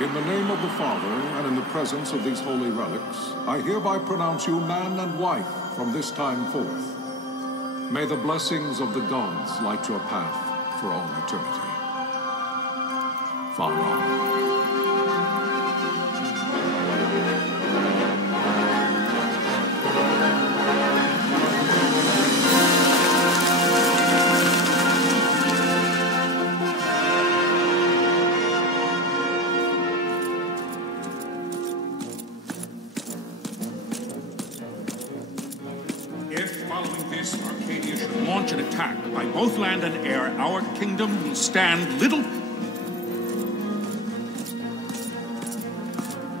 In the name of the Father, and in the presence of these holy relics, I hereby pronounce you man and wife from this time forth. May the blessings of the gods light your path for all eternity. Far on. An attack by both land and air, our kingdom will stand little.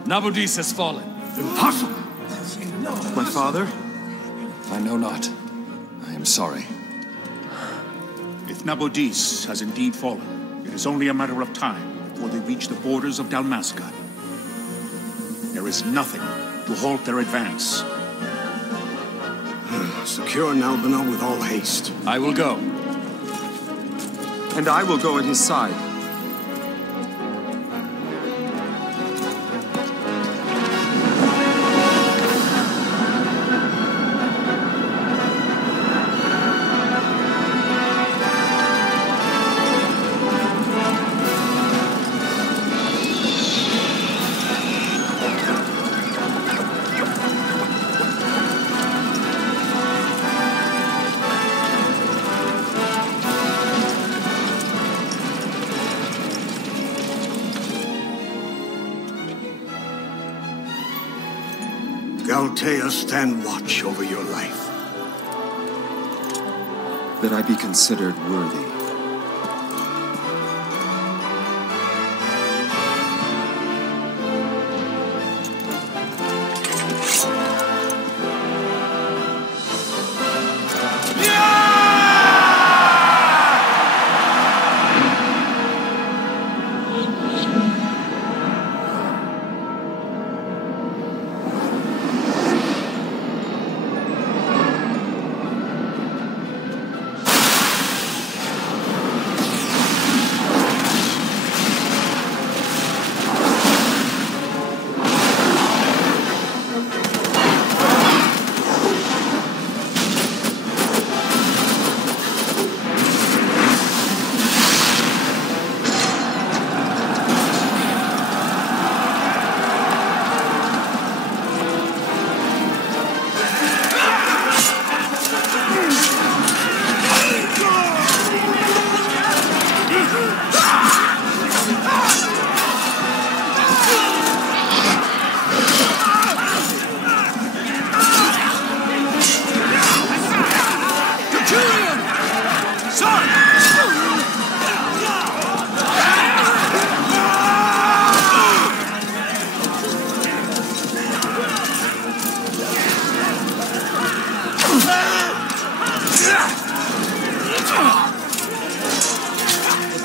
Nabudis has fallen. Impossible! My father? I know not. I am sorry. If Nabudis has indeed fallen, it is only a matter of time before they reach the borders of Dalmasca. There is nothing to halt their advance. Secure Nalbina with all haste. I will go. And I will go at his side. Galtea, stand watch over your life. That I be considered worthy.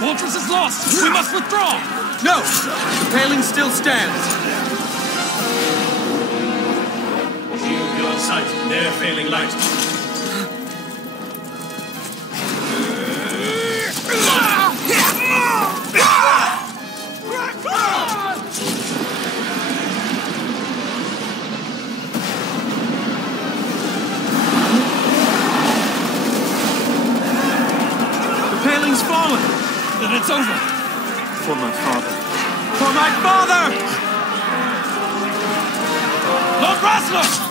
Fortress is lost! We must withdraw! No! The paling still stands! Shield you on sight, ne'er failing light. The paling's fallen! Then it's over! For my father. For my father! Lord Rasler!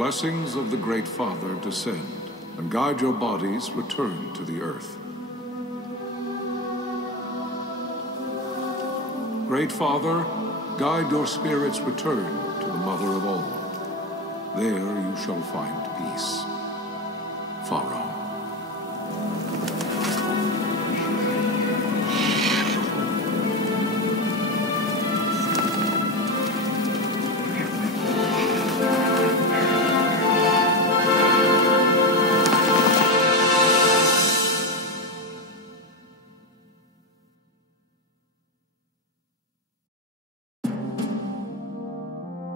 blessings of the Great Father descend, and guide your bodies return to the earth. Great Father, guide your spirits return to the Mother of all. There you shall find peace. Pharaoh.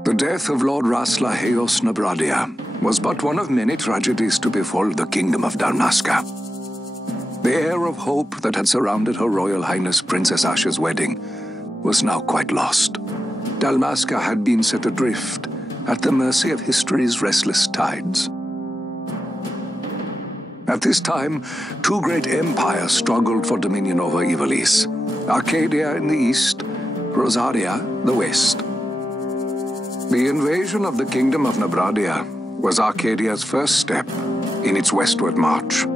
The death of Lord Rasla Heos Nabradia was but one of many tragedies to befall the kingdom of Dalmasca. The air of hope that had surrounded Her Royal Highness Princess Asha's wedding was now quite lost. Dalmasca had been set adrift at the mercy of history's restless tides. At this time, two great empires struggled for dominion over Ivalice: Arcadia in the east, Rosaria the west. The invasion of the Kingdom of Nabradia was Arcadia's first step in its westward march.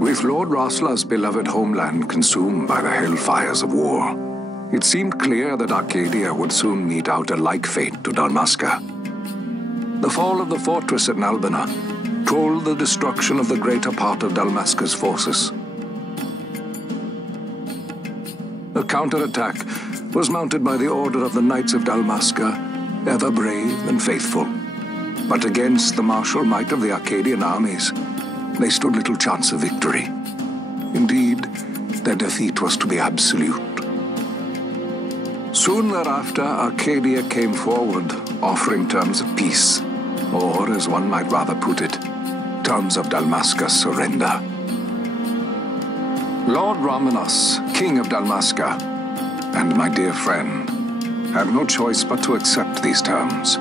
With Lord Rasla's beloved homeland consumed by the hellfires of war, it seemed clear that Arcadia would soon mete out a like fate to Dalmasca. The fall of the fortress at Nalbina told the destruction of the greater part of Dalmasca's forces. A counterattack was mounted by the order of the Knights of Dalmasca, ever brave and faithful. But against the martial might of the Arcadian armies, they stood little chance of victory. Indeed, their defeat was to be absolute. Soon thereafter, Arcadia came forward, offering terms of peace, or, as one might rather put it, terms of Dalmasca's surrender. Lord Romanos, King of Dalmasca, and my dear friend, had no choice but to accept these terms.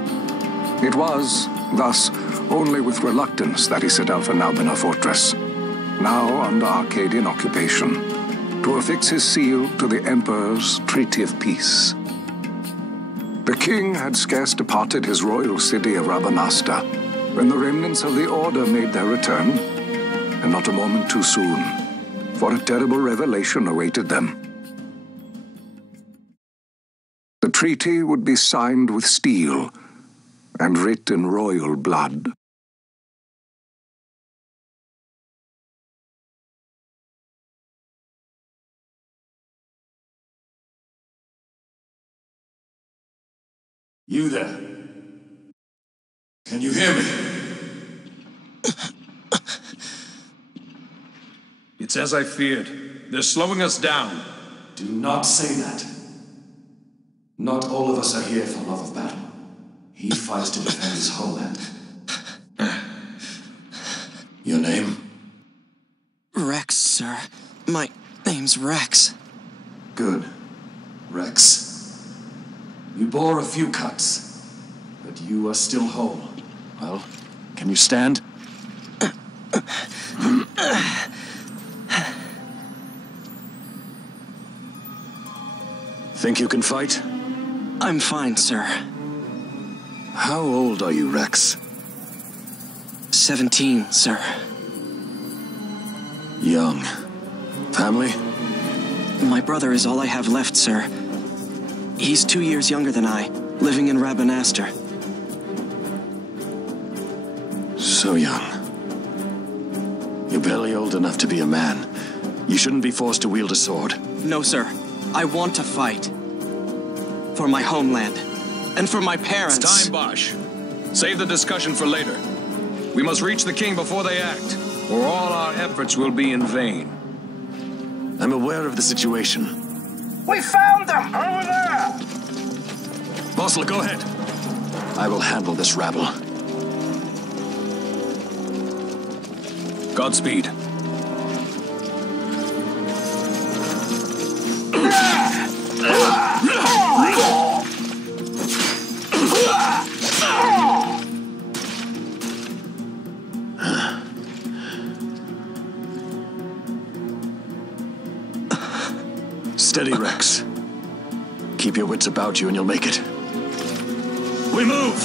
It was, thus, only with reluctance that he set out for Nalbina Fortress, now under Arcadian occupation, to affix his seal to the Emperor's Treaty of Peace. The king had scarce departed his royal city of Rabanasta when the remnants of the Order made their return, and not a moment too soon, for a terrible revelation awaited them. The treaty would be signed with steel and writ in royal blood. You there? Can you hear me? It's as I feared. They're slowing us down. Do not say that. Not all of us are here for love of battle. He fights to defend his homeland. Your name? Rex, sir. My name's Rex. Good. Rex. You bore a few cuts, but you are still whole. Well, can you stand? Think you can fight? I'm fine, sir. How old are you, Rex? 17, sir. Young. Family? My brother is all I have left, sir. He's 2 years younger than I, living in Rabanastre. So young. You're barely old enough to be a man. You shouldn't be forced to wield a sword. No, sir. I want to fight. For my homeland. And for my parents. It's time, Bosch. Save the discussion for later. We must reach the king before they act, or all our efforts will be in vain. I'm aware of the situation. We found them! Over there! Bosler, go ahead. I will handle this rabble. Godspeed. Steady, Rex. Keep your wits about you and you'll make it. We move!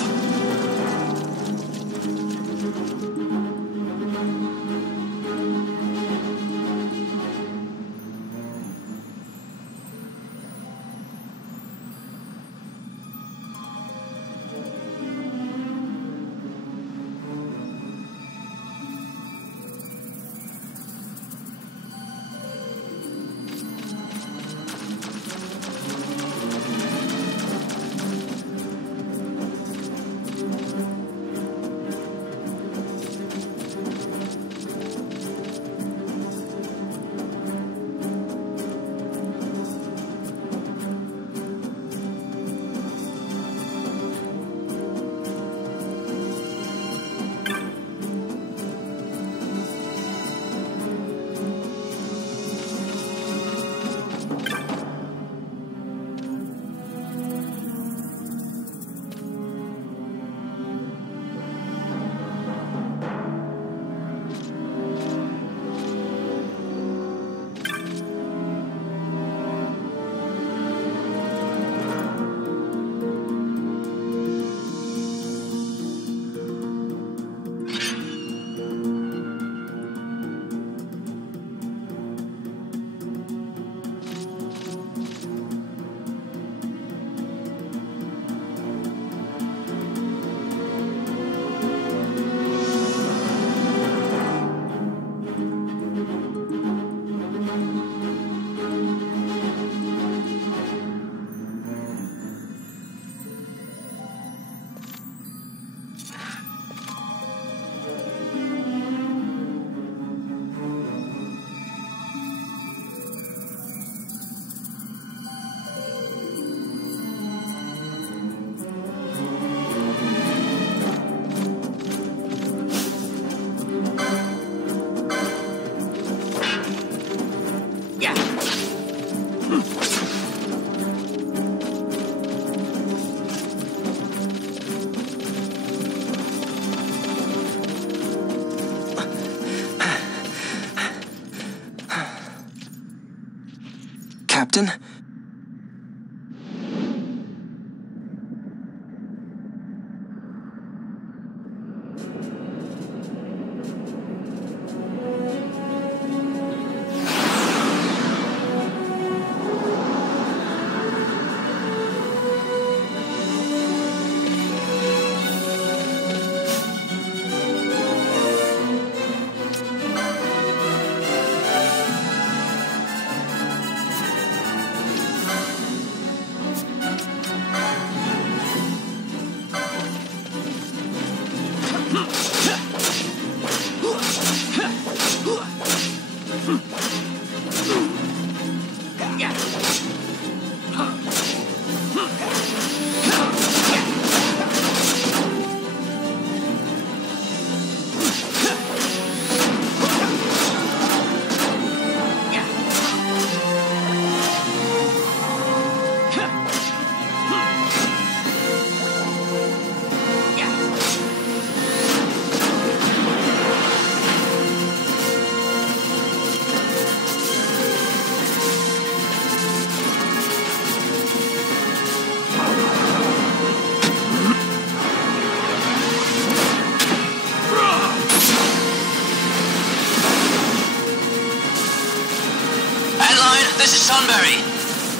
Tonberry.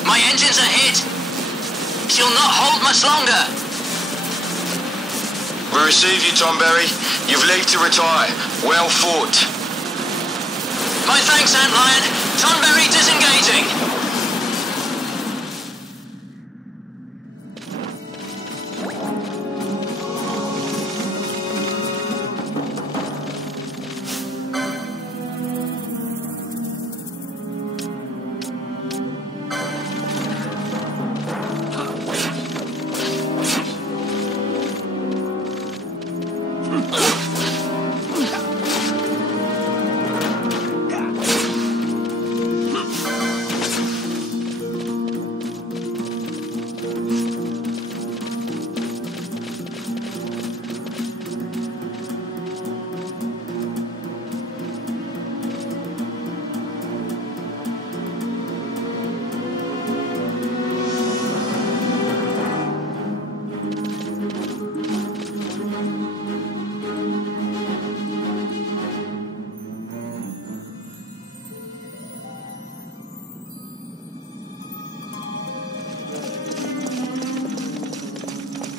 My engines are hit. She'll not hold much longer. We receive you, Tonberry. You've leave to retire. Well fought. My thanks, Antlion. Tonberry disengaging.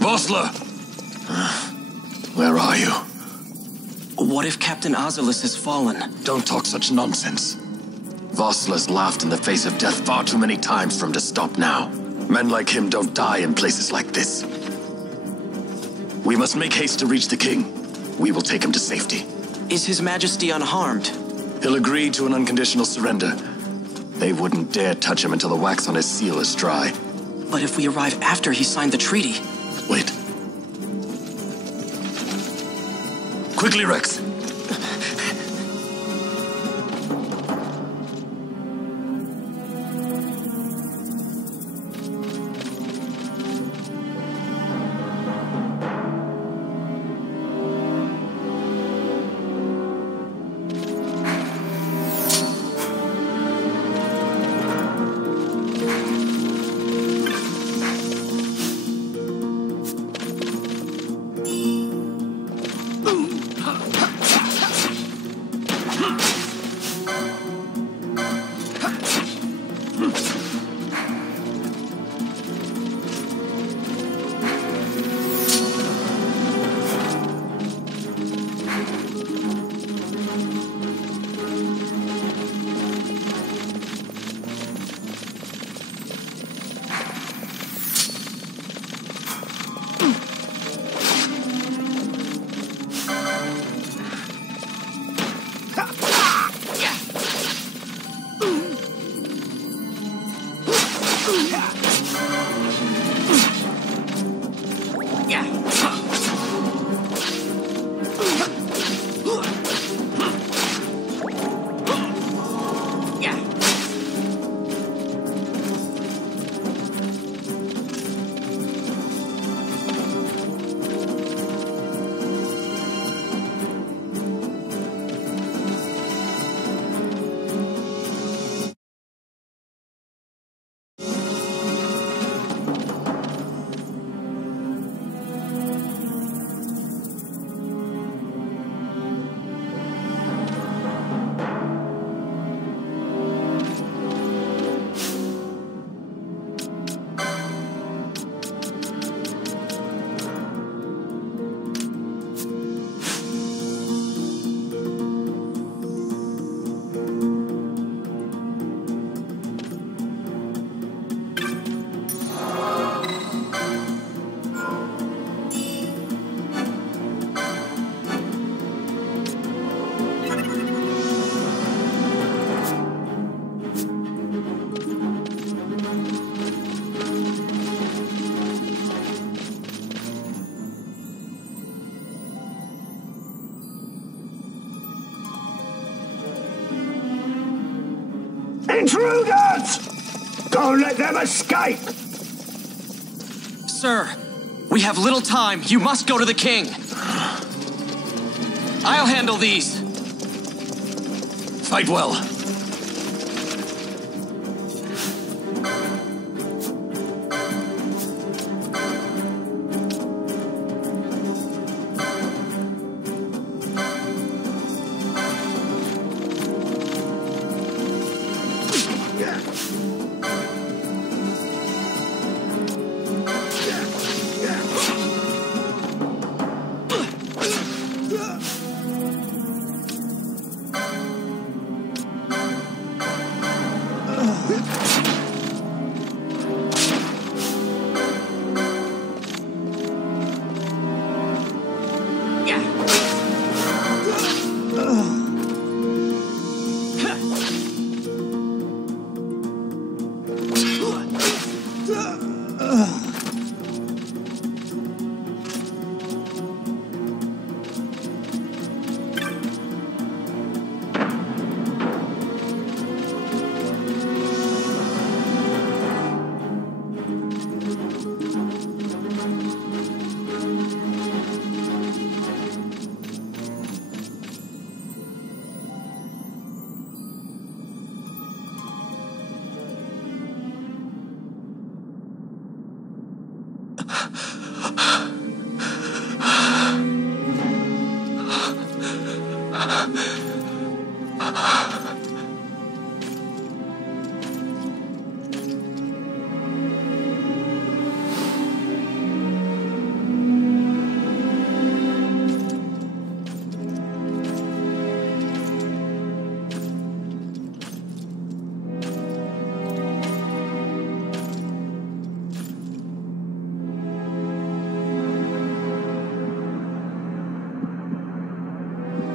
Vossler! Where are you? What if Captain Oculus has fallen? Don't talk such nonsense. Vossler's laughed in the face of death far too many times for him to stop now. Men like him don't die in places like this. We must make haste to reach the king. We will take him to safety. Is His Majesty unharmed? He'll agree to an unconditional surrender. They wouldn't dare touch him until the wax on his seal is dry. But if we arrive after he signed the treaty... Wait. Quickly, Rex. Intruders! Don't let them escape! Sir, we have little time. You must go to the king. I'll handle these. Fight well. Yeah.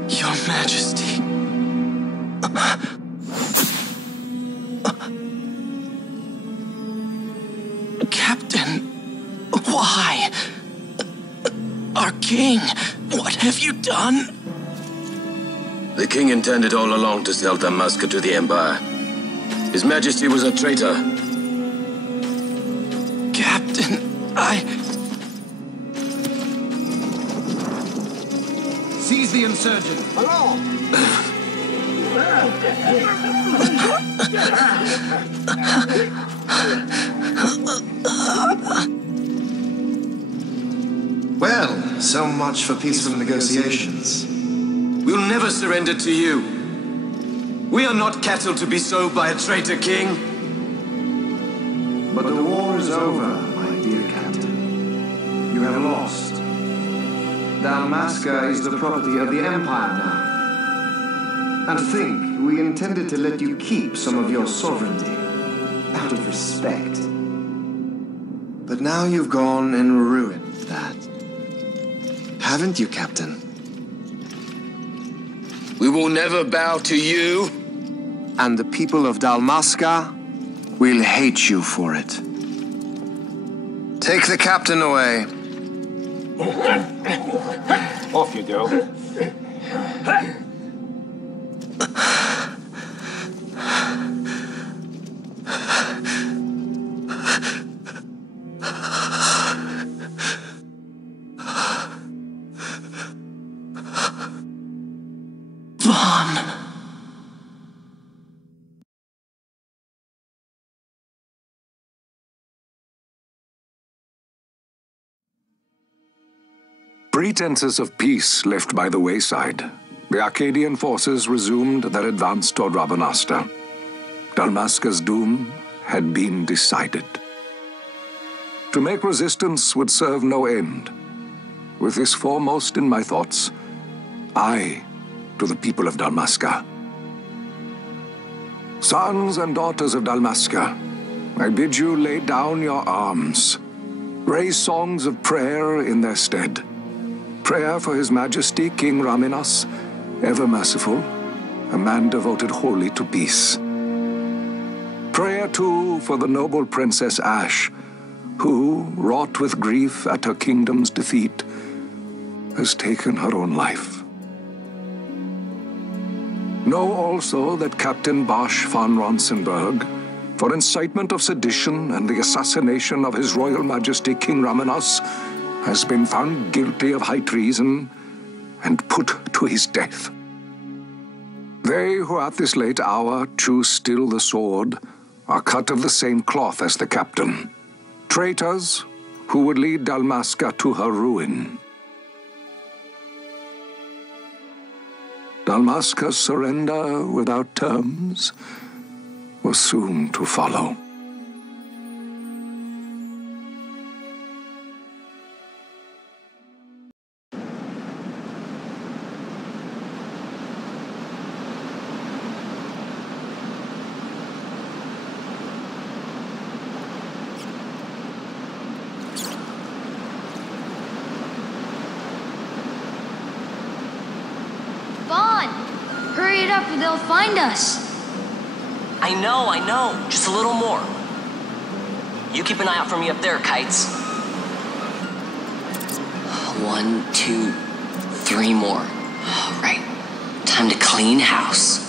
Your Majesty. Captain, why? Our king, what have you done? The king intended all along to sell Dalmasca to the Empire. His Majesty was a traitor. Captain, Seize the insurgent. Hello. Well, so much for peaceful negotiations. We'll never surrender to you. We are not cattle to be sold by a traitor king. But the war is over, my dear Captain. You have lost. Dalmasca is the property of the Empire now. And to think, we intended to let you keep some of your sovereignty, out of respect. But now you've gone and ruined that. Haven't you, Captain? We will never bow to you. And the people of Dalmasca will hate you for it. Take the captain away. Off you go. Pretenses of peace left by the wayside, the Arcadian forces resumed their advance toward Rabanastre. Dalmasca's doom had been decided. To make resistance would serve no end. With this foremost in my thoughts, I to the people of Dalmasca. Sons and daughters of Dalmasca, I bid you lay down your arms. Raise songs of prayer in their stead. Prayer for His Majesty King Raminas, ever merciful, a man devoted wholly to peace. Prayer, too, for the noble Princess Ash, who, wrought with grief at her kingdom's defeat, has taken her own life. Know also that Captain Bosch von Ronsenberg, for incitement of sedition and the assassination of His Royal Majesty King Raminas, has been found guilty of high treason and put to his death. They who at this late hour choose still the sword are cut of the same cloth as the captain, traitors who would lead Dalmasca to her ruin. Dalmasca's surrender without terms was soon to follow. Hurry it up or they'll find us. I know. Just a little more. You keep an eye out for me up there, Kites. 1, 2, 3 more. All right. Time to clean house.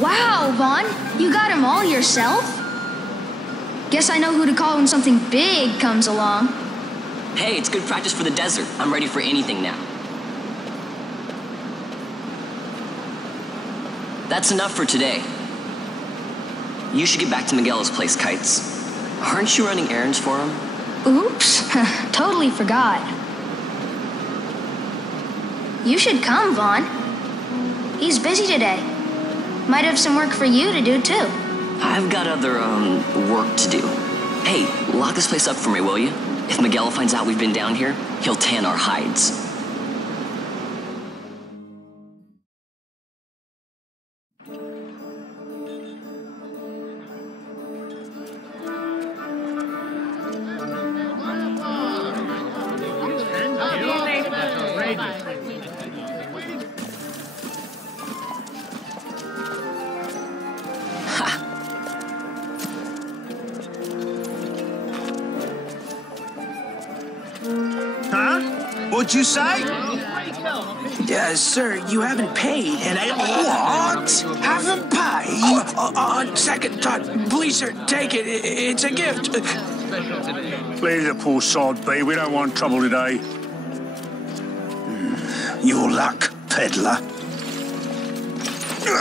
Wow, Vaughn, you got him all yourself? Guess I know who to call when something big comes along. Hey, it's good practice for the desert. I'm ready for anything now. That's enough for today. You should get back to Miguel's place, Kites. Aren't you running errands for him? Oops, totally forgot. You should come, Vaughn. He's busy today. Might have some work for you to do, too. I've got other, work to do. Hey, lock this place up for me, will you? If Miguel finds out we've been down here, he'll tan our hides. What'd you say? Sir, you haven't paid, and What? Haven't paid? On second thought, please, sir, take it. It's a gift. Leave the poor sod be. We don't want trouble today. Your luck, peddler.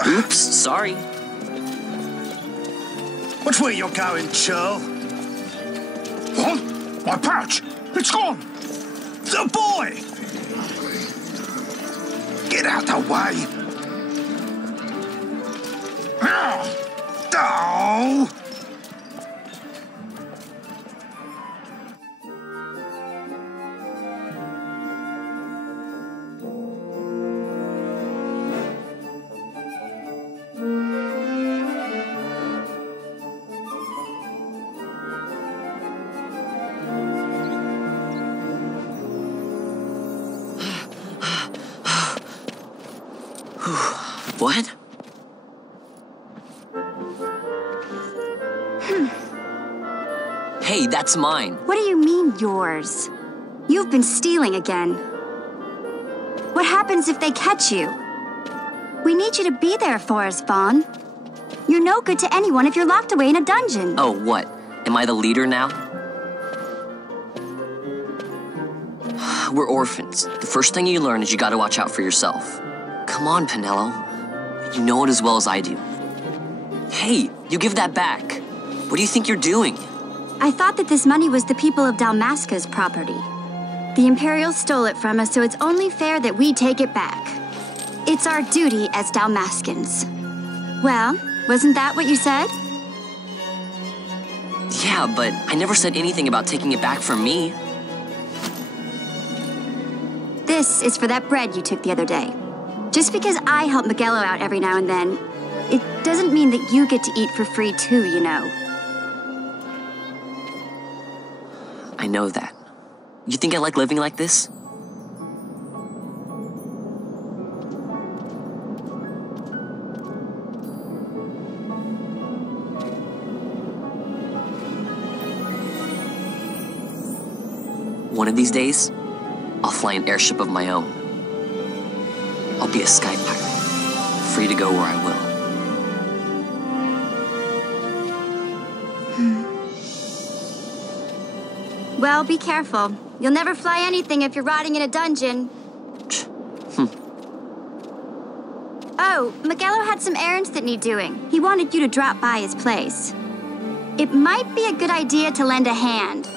Oops, sorry. Which way you're going, churl? What? My pouch! It's gone! The boy! Get out the way! Oh! What? Hey, that's mine. What do you mean, yours? You've been stealing again. What happens if they catch you? We need you to be there for us, Vaughn. You're no good to anyone if you're locked away in a dungeon. Oh, what? Am I the leader now? We're orphans. The first thing you learn is you gotta watch out for yourself. Come on, Pinello. You know it as well as I do. Hey, you give that back. What do you think you're doing? I thought that this money was the people of Dalmasca's property. The Imperials stole it from us, so it's only fair that we take it back. It's our duty as Dalmascans. Well, wasn't that what you said? Yeah, but I never said anything about taking it back from me. This is for that bread you took the other day. Just because I help Miguelo out every now and then, it doesn't mean that you get to eat for free too, you know. I know that. You think I like living like this? One of these days, I'll fly an airship of my own. I'll be a sky pirate, free to go where I will. Well, be careful. You'll never fly anything if you're rotting in a dungeon. Oh, Miguelo had some errands that need doing. He wanted you to drop by his place. It might be a good idea to lend a hand.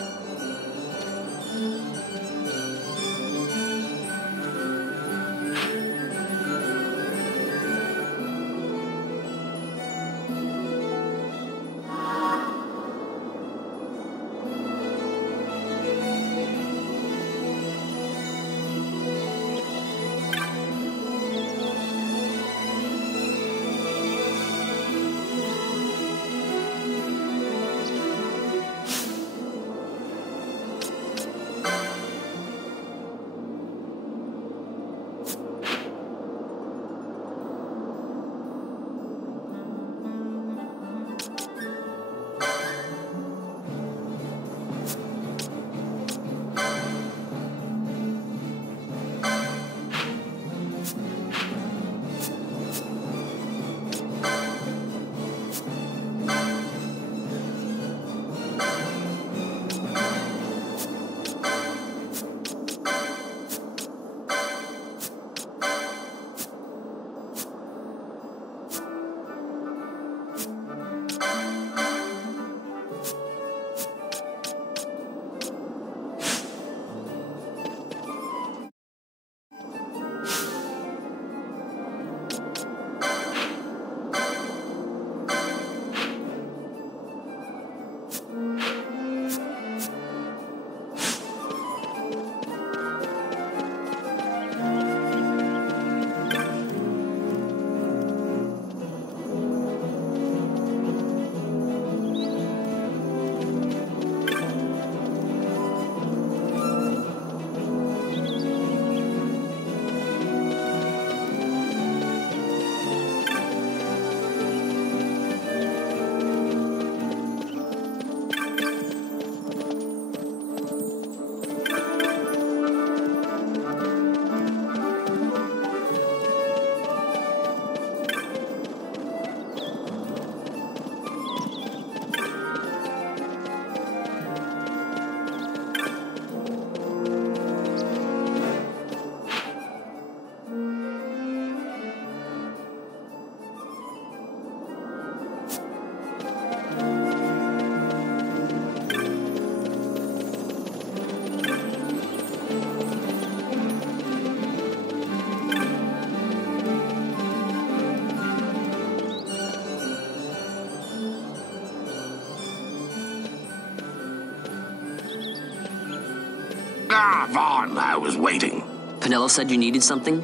Ah, Vaughn, I was waiting. Penelo said you needed something?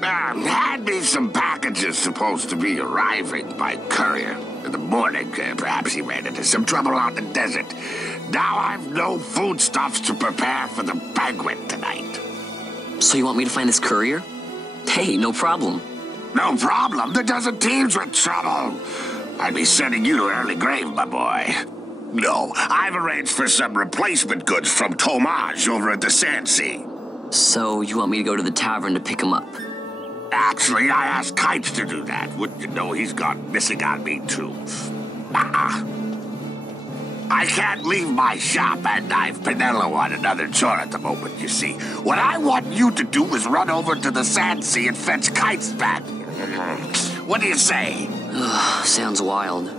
Had me some packages supposed to be arriving by courier. In the morning, perhaps he ran into some trouble out in the desert. Now I've no foodstuffs to prepare for the banquet tonight. So you want me to find this courier? Hey, no problem. No problem? The desert teems with trouble. I'd be sending you to an early grave, my boy. No, I've arranged for some replacement goods from Tomage over at the Sand Sea. So you want me to go to the tavern to pick him up? Actually, I asked Kites to do that. Wouldn't you know he's gone missing on me, too? I can't leave my shop, and I've Penelo on another chore at the moment, you see. What I want you to do is run over to the Sand Sea and fetch Kites back. What do you say? Sounds wild.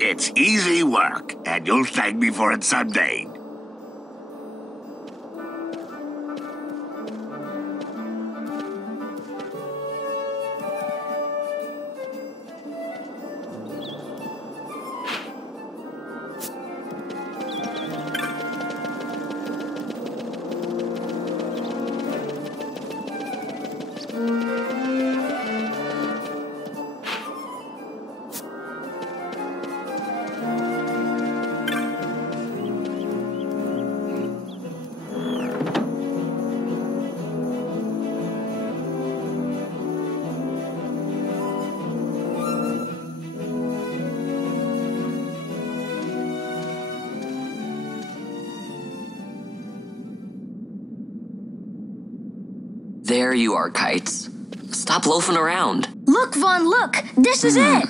It's easy work, and you'll thank me for it someday. There you are, Kites. Stop loafing around. Look, Vaughn, look! This is it!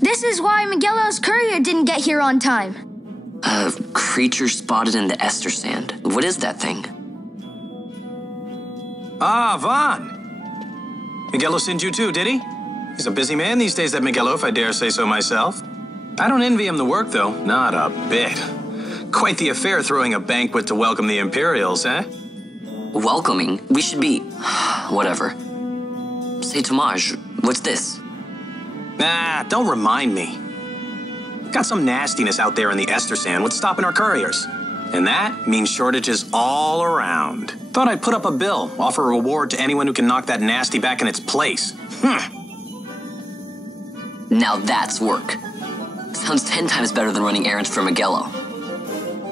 This is why Miguelo's courier didn't get here on time. A creature spotted in the Ester Sand. What is that thing? Ah, Vaughn. Miguelo sent you too, did he? He's a busy man these days, that Miguelo, if I dare say so myself. I don't envy him the work, though. Not a bit. Quite the affair throwing a banquet to welcome the Imperials, eh? Welcoming? We should be... whatever. Say, Tomage, what's this? Nah, don't remind me. Got some nastiness out there in the Ester Sand. What's stopping our couriers? And that means shortages all around. Thought I'd put up a bill, offer a reward to anyone who can knock that nasty back in its place. Now that's work. Sounds 10 times better than running errands for Miguelo.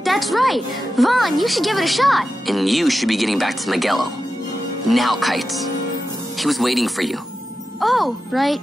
That's right. Vaughn, you should give it a shot. And you should be getting back to Miguelo. Now, Kites. He was waiting for you. Oh, right.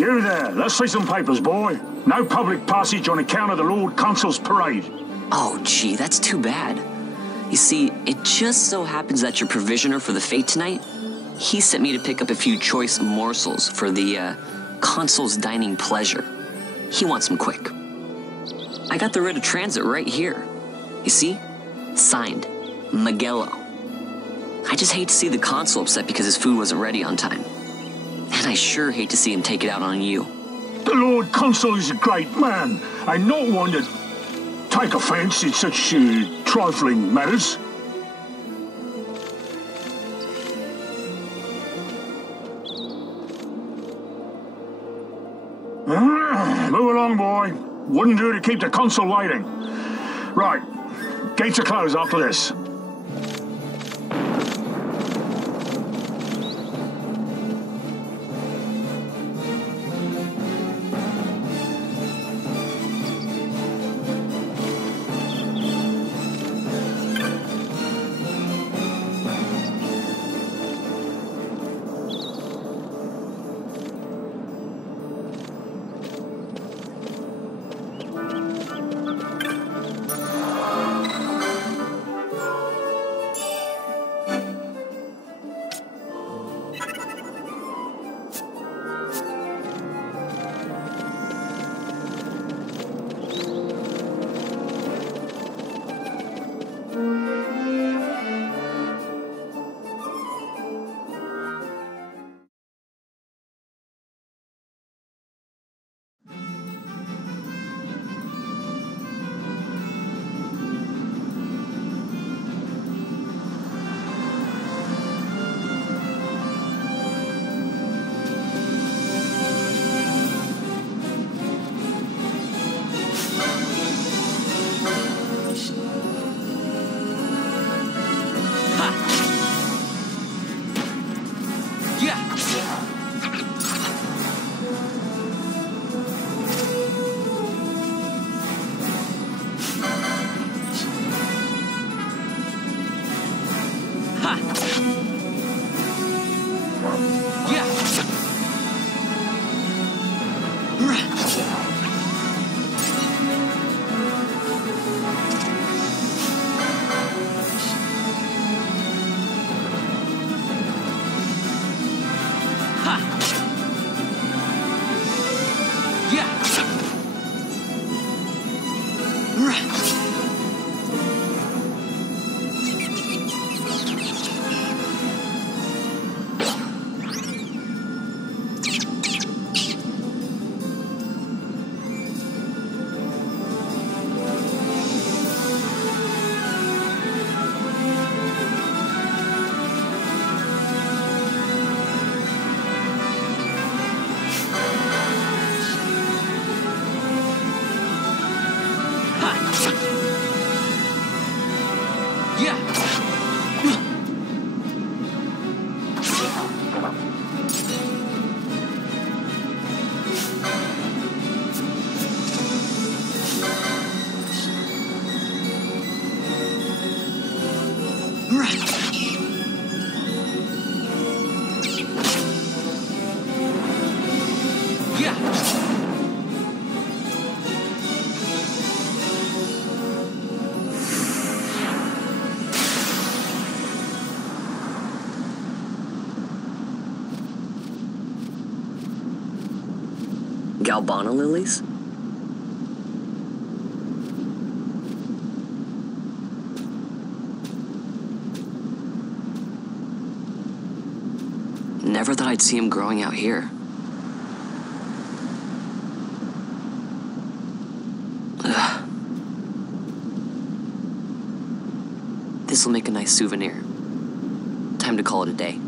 You there, let's see some papers, boy. No public passage on account of the Lord Consul's parade. Oh, gee, that's too bad. You see, it just so happens that your provisioner for the fete tonight, he sent me to pick up a few choice morsels for the, Consul's dining pleasure. He wants them quick. I got the writ of transit right here. You see? Signed, Magello. I just hate to see the Consul upset because his food wasn't ready on time. And I sure hate to see him take it out on you. The Lord Consul is a great man, and not one to take offense in such trifling matters. Move along, boy. Wouldn't do to keep the Consul waiting. Right. Gates are closed after this. Galbana lilies? Never thought I'd see him growing out here. Ugh. This'll make a nice souvenir. Time to call it a day.